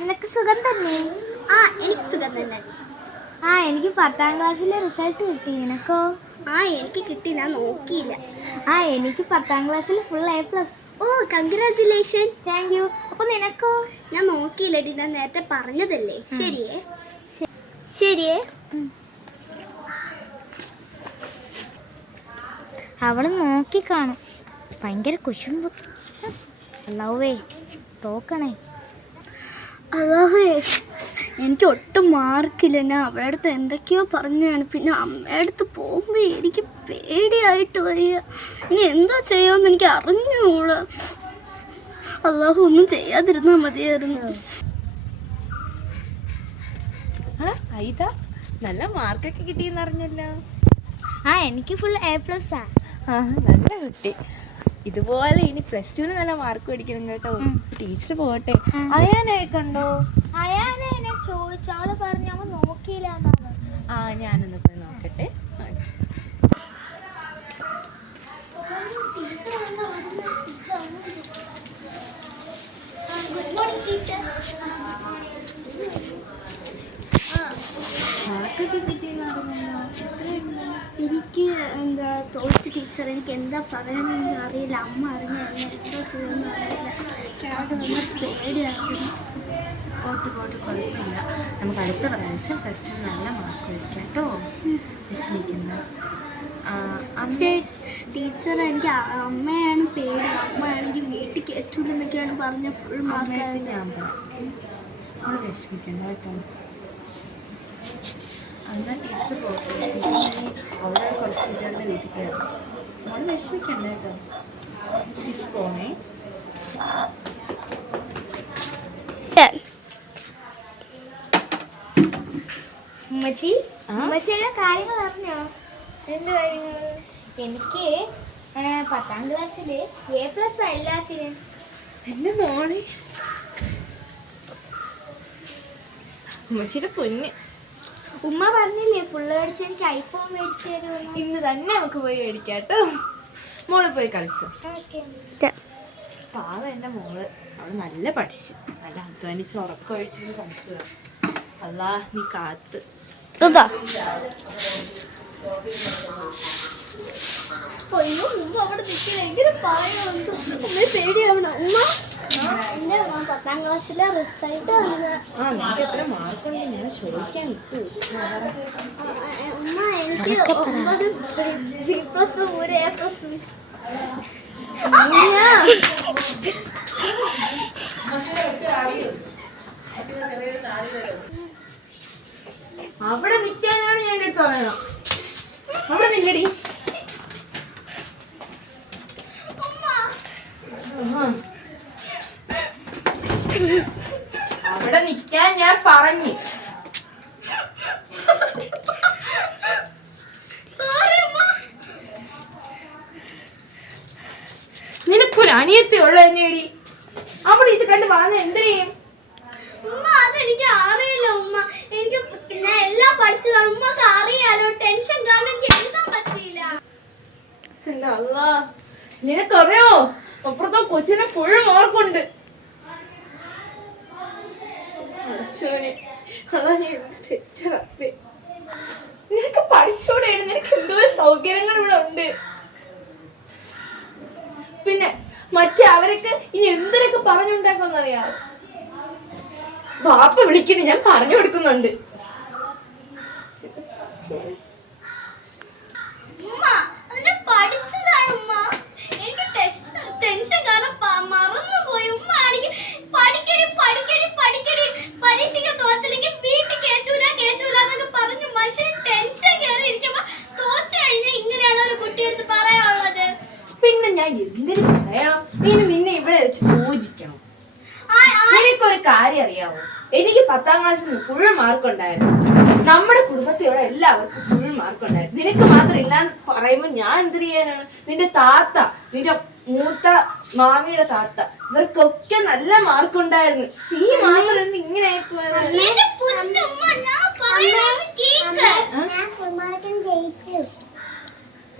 നിനക്ക് സുഖം തന്നെ? എനിക്ക് സുഖം തന്നെ. എനിക്ക് 10ാം ക്ലാസ്സിലെ റിസൾട്ട് കിട്ടി. നിനക്കോ? എനിക്ക് കിട്ടി, ഞാൻ നോക്കിയില്ല. എനിക്ക് 10ാം ക്ലാസ്സിൽ full A+. Congratulation. Thank you. അപ്പോൾ നിനക്കോ? ഞാൻ നോക്കിയില്ലടി, ഞാൻ നേരത്തെ പറഞ്ഞതല്ലേ. ശരിയേ. അവള് നോക്കിക്കാണും. ഭയങ്കര കുശുമ്പ്. അല്ലാവേ തോക്കണേ. അല്ലാഹേ, എനിക്ക് ഒട്ടും മാർക്കില്ല. ഞാൻ അവളുടെ അടുത്ത് എന്തൊക്കെയോ പറഞ്ഞാണ്. പിന്നെ അമ്മയുടെ അടുത്ത് പോകുമ്പോൾ എനിക്ക് പേടിയായിട്ട് വയ്യ. ഇനി എന്തോ ചെയ്യാമെന്ന് എനിക്ക് അറിഞ്ഞുകൂടാ. അല്ലാഹു ഒന്നും ചെയ്യാതിരുന്നാൽ മതിയായിരുന്നു. നല്ല മാർക്കൊക്കെ കിട്ടിയെന്ന് അറിഞ്ഞല്ലോ. എനിക്ക് ഫുൾ A+. നല്ല കുട്ടി. ഇതുപോലെ ഇനി +2 നല്ല മാർക്ക് മേടിക്കണം കേട്ടോ. ടീച്ചർ പോകട്ടെ. അയാനെ കണ്ടോ? അയാനെ ചോദിച്ചു. അവള് പറഞ്ഞു അവൻ നോക്കിയില്ല എന്നാണ്. ഞാനൊന്ന് പോയി നോക്കട്ടെ. എനിക്ക് തോറ്റ് ടീച്ചർ. എനിക്ക് എന്താ പറയണമെന്ന് അറിയില്ല. അമ്മ അറിഞ്ഞ എന്താ ചെയ്യുമെന്ന് അറിയില്ല. എനിക്ക് ആകെ നല്ല പേടിയാകുന്നു. കുഴപ്പമില്ല. നമുക്ക് അടുത്ത പ്രാവശ്യം +2 നല്ല മാർക്ക് മേടിക്കാം കേട്ടോ. വിഷമിക്കണ്ട. പക്ഷേ ടീച്ചർ, എനിക്ക് അമ്മയാണ് പേടി. അമ്മയാണെങ്കിൽ വീട്ടിൽ കയറ്റൂലെന്നൊക്കെയാണ് പറഞ്ഞ. ഫുൾ മാർക്കായിട്ട് ഞാൻ പറയാം. അവൾ വിഷമിക്കണ്ട കേട്ടോ. എന്നാൽ ടീച്ചർ പോകട്ടെ. അവിടെ കുറച്ച് കുട്ടികളുടെ വീട്ടിൽ കയറാം. അവൾ വിഷമിക്കണ്ട കേട്ടോ. ടീച്ചർ പോണേ. ഉമ്മച്ചിയുടെ കാര്യങ്ങൾ അറിഞ്ഞോ? എന്ത് കാര്യങ്ങൾ? എനിക്ക് 10ാം ക്ലാസ്സിൽ A+ എല്ലാത്തിനും. എൻ്റെ മോളെ, ഉമ്മച്ചിയുടെ പൊന്ന്. ഉമ്മ പറഞ്ഞില്ലേ ഫുള്ള് അടിച്ച് എനിക്ക് iPhone മേടിച്ചു തരുമെന്ന്. ഇന്ന് തന്നെ നമുക്ക് പോയി മേടിക്കാം കേട്ടോ. മോള് പോയി കളിച്ചോ. പാവം എൻ്റെ മോള്. അവള് നല്ല പഠിച്ചു, നല്ല അധ്വാനിച്ച് ഉറക്കം ഒഴിച്ചിട്ട് പഠിച്ചതാണ്. അല്ലാ, നീ കാത്ത്. അയ്യോ, ഉമ്മ അവിടെ നിൽക്കുന്നത് എങ്ങനെ പറയുന്നുണ്ട്. ഉമ്മയെ പേടിയാവണം. ഉമ്മ എൻ്റെ 10ാം ക്ലാസ്സിലെ റിസൾട്ട് നിനക്ക് എത്ര മാർക്കുണ്ട് ഞാൻ ചോദിക്കാൻ കിട്ടൂ. ഉമ്മ, എനിക്ക് 9 B+ഉം 1 A+ഉം. അവിടെ നിൽക്കാനാണ് ഞാൻ എടുത്ത് പറയണം. അവിടെ നില്ലടി. അവിടെ നിൽക്കാൻ ഞാൻ പറഞ്ഞു. നിനക്കൊരു അനിയത്തി ഉള്ള തന്നെയടി. അവിടെ ഇത് കണ്ട് പറഞ്ഞ എന്ത് ചെയ്യും? ഉമ്മ, അതെനിക്ക് അറിയില്ല. ഉമ്മ, എനിക്ക് ഞാൻ എല്ലാം പഠിച്ചതാണ്. ഉമ്മക്ക് അറിയാലോ. ടെൻഷൻ കാരണം എനിക്ക് എഴുതാൻ പറ്റിയില്ല. എന്റെ അല്ലാ, നിനക്കറിയോ അപ്പുറത്തെ കൊച്ചിന് ഫുൾ മാർക്കുണ്ട്. അതാ നീ എന്ത് തെറ്ററപ്പേ. നിനക്ക് പഠിച്ചൂടെ? നിനക്ക് എന്തോരം സൗകര്യങ്ങൾ ഇവിടെ ഉണ്ട്. പിന്നെ മറ്റേ അവരൊക്കെ ഇനി എന്തൊക്കെ പറഞ്ഞുണ്ടാക്കുമെന്നറിയാമോ? വാപ്പ വിളിക്കണേ, ഞാൻ പറഞ്ഞു കൊടുക്കുന്നുണ്ട്. ഉമ്മ, അതിനെ പഠിച്ചതാണ്. ഉമ്മ, എനിക്ക് ടെൻഷൻ കാരണം മറന്നുപോയി. ഉമ്മ ആണെങ്കിൽ പഠിക്കടി പഠിക്കടി പഠിക്കടി, പരീക്ഷയ്ക്ക് തോറ്റില്ലെങ്കിൽ വീട്ടിൽ കേറ്റൂല എന്നൊക്കെ പറഞ്ഞു മനുഷ്യന് ടെൻഷൻ കയറി ഇരിക്കുമ്പോ തോറ്റു കഴിഞ്ഞാൽ ഇങ്ങനെയാണ് ഒരു കുട്ടിയെടുത്ത് പറയാനുള്ളത്. പിന്നെ ഞാൻ എന്തിനു പറയണം? നിന്നെ ഇവിടെ വെച്ച് പൂജിക്കണം. എനിക്കൊരു കാര്യം അറിയാവോ? എനിക്ക് 10ാം ക്ലാസ്സിൽ ഫുൾ മാർക്ക് ഉണ്ടായിരുന്നു. നമ്മുടെ കുടുംബത്തിലുള്ള എല്ലാവർക്കും ഫുൾ മാർക്ക് ഉണ്ടായിരുന്നു. നിനക്ക് മാത്രം ഇല്ലാന്ന് പറയുമ്പോ ഞാൻ എന്ത് ചെയ്യാനാണ്? നിന്റെ താത്ത, നിന്റെ മൂത്ത മാമിയുടെ താത്ത, ഇവർക്കൊക്കെ നല്ല മാർക്ക് ഉണ്ടായിരുന്നു. നീ മാത്രം എന്ത് ഇങ്ങനെ ആയിപ്പോയത്?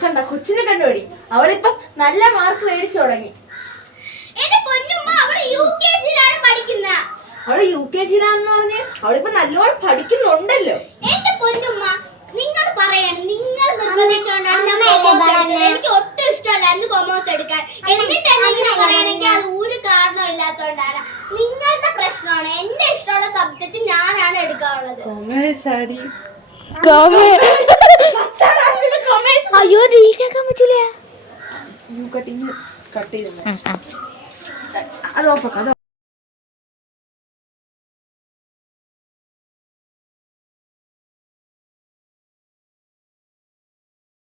കണ്ട കൊച്ചിനെ കണ്ടോടി, അവളിപ്പം നല്ല മാർക്ക് മേടിച്ചു തുടങ്ങി. അവള് UKG പറഞ്ഞ് അവളിപ്പോ നല്ലോണം പഠിക്കുന്നുണ്ടല്ലോ. എന്റെ പൊന്നുമ്മ, നിങ്ങൾ പറയണം, നിങ്ങൾ നിർബന്ധിച്ചുകൊണ്ടാണ് ഞാൻ കൊമേഴ്സ് എടുത്തത്. എനിക്ക് ഒട്ടും ഇഷ്ടമല്ലായിരുന്നു കൊമേഴ്സ് എടുക്കാൻ. എന്നിട്ട് എന്തെങ്കിലും പറയണമെങ്കിൽ അത് ഒരു കാരണം ഇല്ലാത്തതുകൊണ്ടാണ്. നിങ്ങളുടെ പ്രശ്നമാണ്. എന്റെ ഇഷ്ടമുള്ള സബ്ജക്ട് ഞാനാണ് എടുക്കാറുള്ളത്. അയ്യോ റീച്ച് ആക്കാൻ പറ്റൂല. കട്ട് ചെയ്ത് അത് ഓഫാക്കാം.